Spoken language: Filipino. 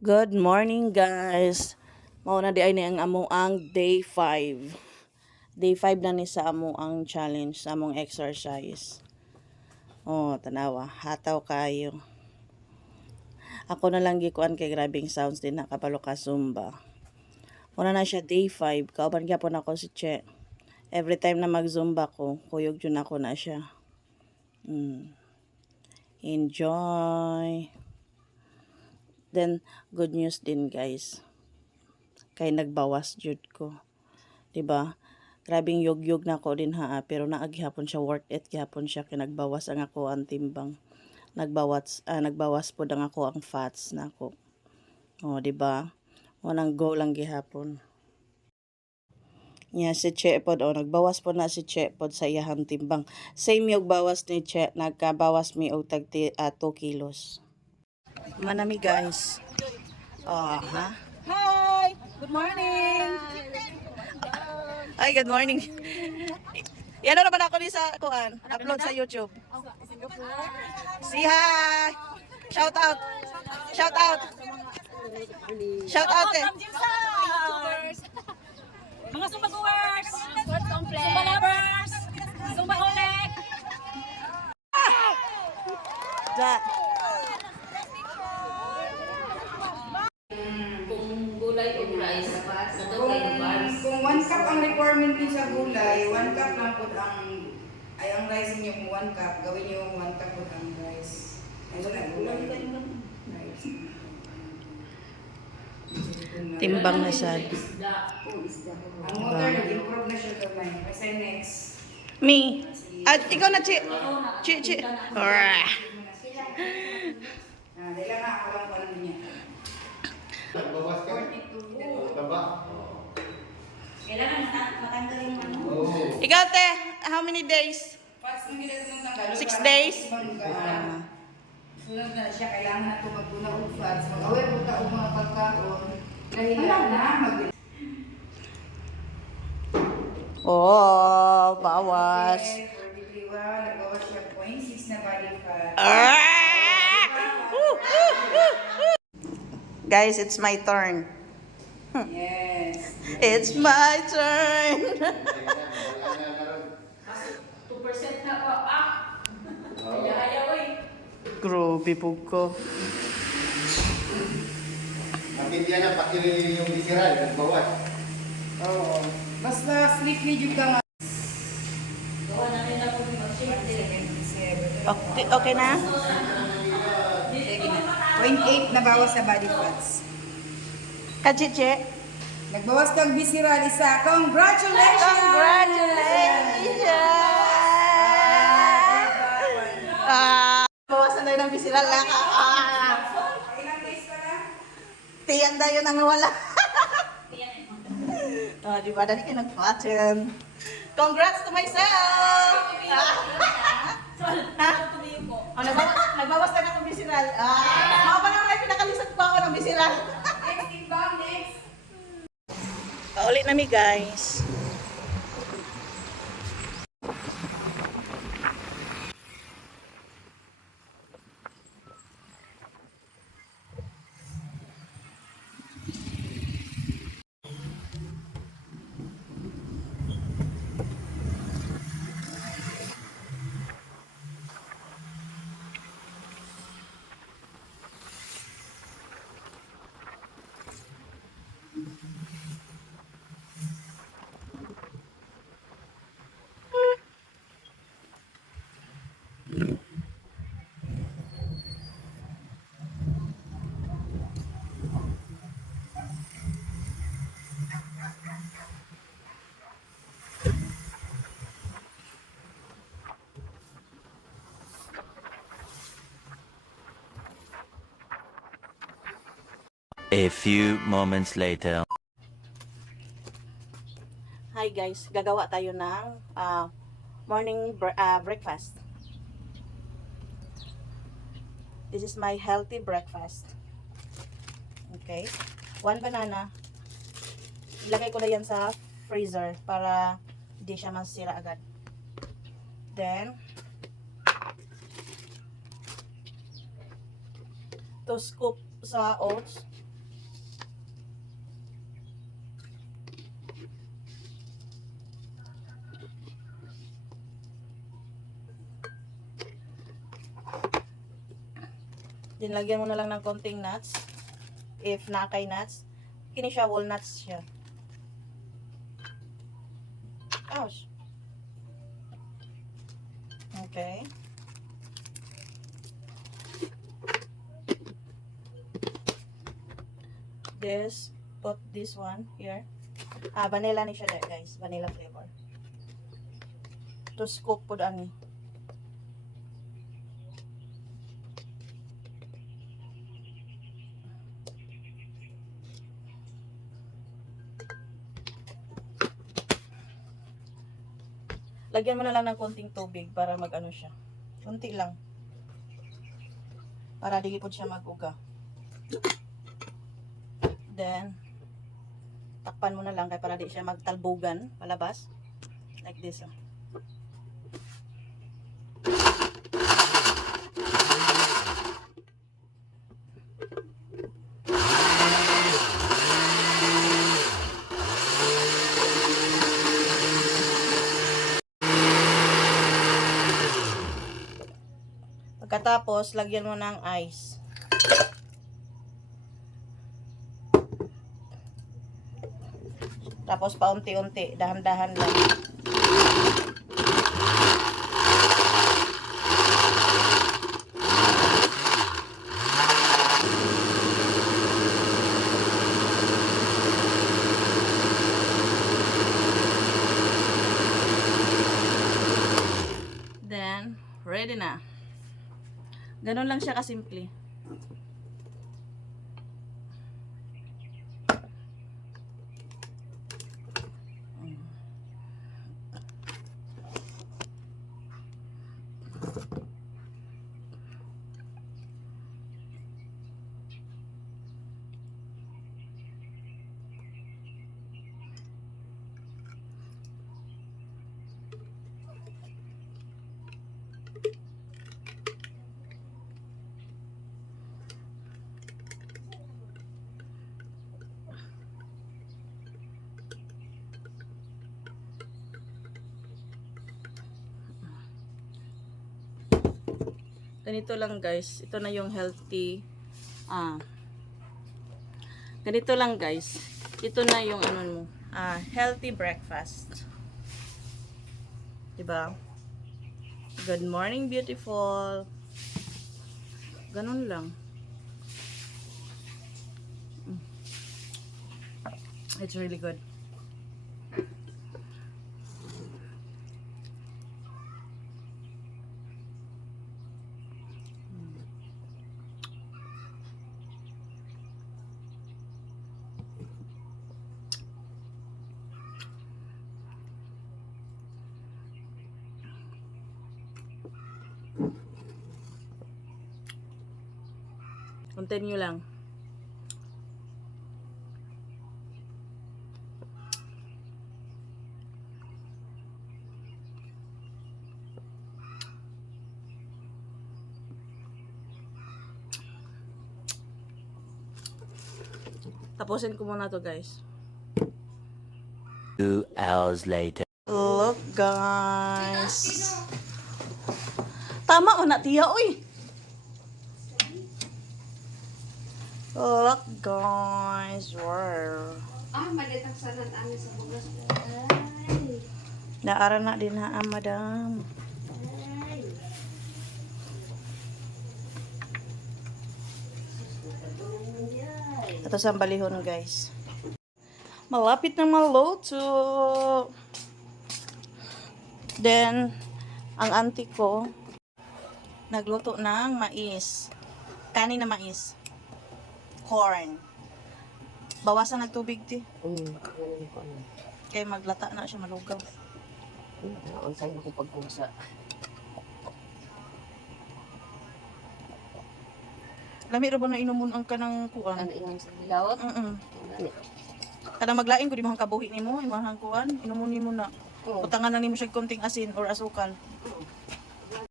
Good morning guys. Mauna di ay ni ang amuang day 5. Day 5 na ni sa amuang challenge, sa among exercise. Oh, tanawa, hataw kayo. Ako na lang gikuan kay grabing sounds din nakabalo ka Zumba. Una na siya day 5, kauban gyapon ako si Che. Every time na mag-Zumba ko, kuyog jud ako na siya. Enjoy. Then good news din guys. Kay nagbawas jud ko. 'Di ba? Grabing yog-yog na ko din ha, pero naaghapon siya worth it gyapon siya kay nagbawas ang ako ang timbang. Nagbawas pod ang ako ang fats nako. Oh, 'di ba? Unang go lang gihapon. Nya si Che pod nagbawas po na si Che pod sa iyahang timbang. Same yung bawas ni Che, nagkabawas mi og tag 2 kilos. Manami guys. Oh, ha? Hi! Good morning! Ay, good morning. Yan na naman ako ni sa kuan, upload sa YouTube. Say hi. Shout out. Shout out. Shout out eh. Mga Zumba-goers, Zumba lovers, Zumba ulit. Da. Kung gulay o rice, sa daw kayo bars. Kung 1 cup ang requirement niyo sa gulay, 1 cup lang po ang rice niyo kung 1 cup, gawin niyo 1 cup po ang rice. Ay, wala, gulay. Rice. Timbang na siya. Ang motor, nag-improve na siya kamay. Kasi next. Me. At ikaw na, Chi. Chi. Alright. Dahil nga ako lang po ano niya. Bawas ka. Taba. Kailangan matanggal yung ano. Ikaw, te. How many days? Pats mo gila nung tanggal. 6 days? Sunod na siya, kailangan na ito magtuna og fats. Mag-away po ka og mga pagkaon. Dahil na, Oh, bawas. 43 nagbawas siya 0.6 na body fat. Guys, it's my turn. Yes. It's my turn. 2% na po. Ayaw eh. Grabe po ko. Matindihan na pati yung bisiral, nagbawas. Oo. Basta sleep video ka nga. Gawa namin na po yung mag-shake. Okay na? 0.8 na bawas sa body fats. Kachiche? Nagbawas kang visceral isa. Congratulations! Congratulations! Bawasan tayo ng bisiral lang. Ilang days ka na? Tiyan tayo nang wala. Di ba? Dali kayo nag-pattern. Congrats to myself! Nagbawas tayo ng bisiral. Ako pa naman ay pinakalisat pa ako ng bisiral. Next, timbang, next. Paulit na mi guys. A few moments later. Hi guys, gagawa tayo ng morning breakfast. This is my healthy breakfast. Okay. 1 banana. Ilagay ko na yan sa freezer para hindi siya masira agad. Then 2 scoop sa oats. Then lagyan mo na lang ng konting nuts. If nakay nuts. Kini siya, walnuts siya. Ouch. Okay. Put this one here. Vanilla ni siya there, guys. Vanilla flavor. To scoop po ani. Lagyan mo na lang ng konting tubig para mag-ano siya. Konti lang. Para dili po siya mag-uga. Then, takpan mo na lang kaya para di siya magtalbugan palabas. Like this. Oh. Pagkatapos, lagyan mo ng ice. Tapos paunti-unti, dahan-dahan lang. Then, ready na. Ganun lang siya kasimple. Ganito lang guys. Ito na yung healthy. Ganito lang guys. Ito na yung ano mo. Healthy breakfast. Diba? Good morning, beautiful. Ganun lang. It's really good. Continue lang. Tapusin ko muna to guys. 2 hours later. Look guys. Tama o na tiya oy. Look guys. Wow. Malit ang sanan amin sa bugas. Ay. Naara na din ha madam. Ay. Ito sa balihon guys. Malapit na maluto. Then, ang auntie ko nagluto ng mais. Kanin na mais. Corn. Bawasan ng tubig ti. Kaya maglata na siya malugaw. Unsay na ko pagpusa. Lami ra ba na inumon ang kanang kuan? Ano ingon sa bilawot? Kada maglain ko di mo kabuhi nimo, imong kuan, inumon nimo na. Oo. Utangan na nimo siya konting asin or asukal.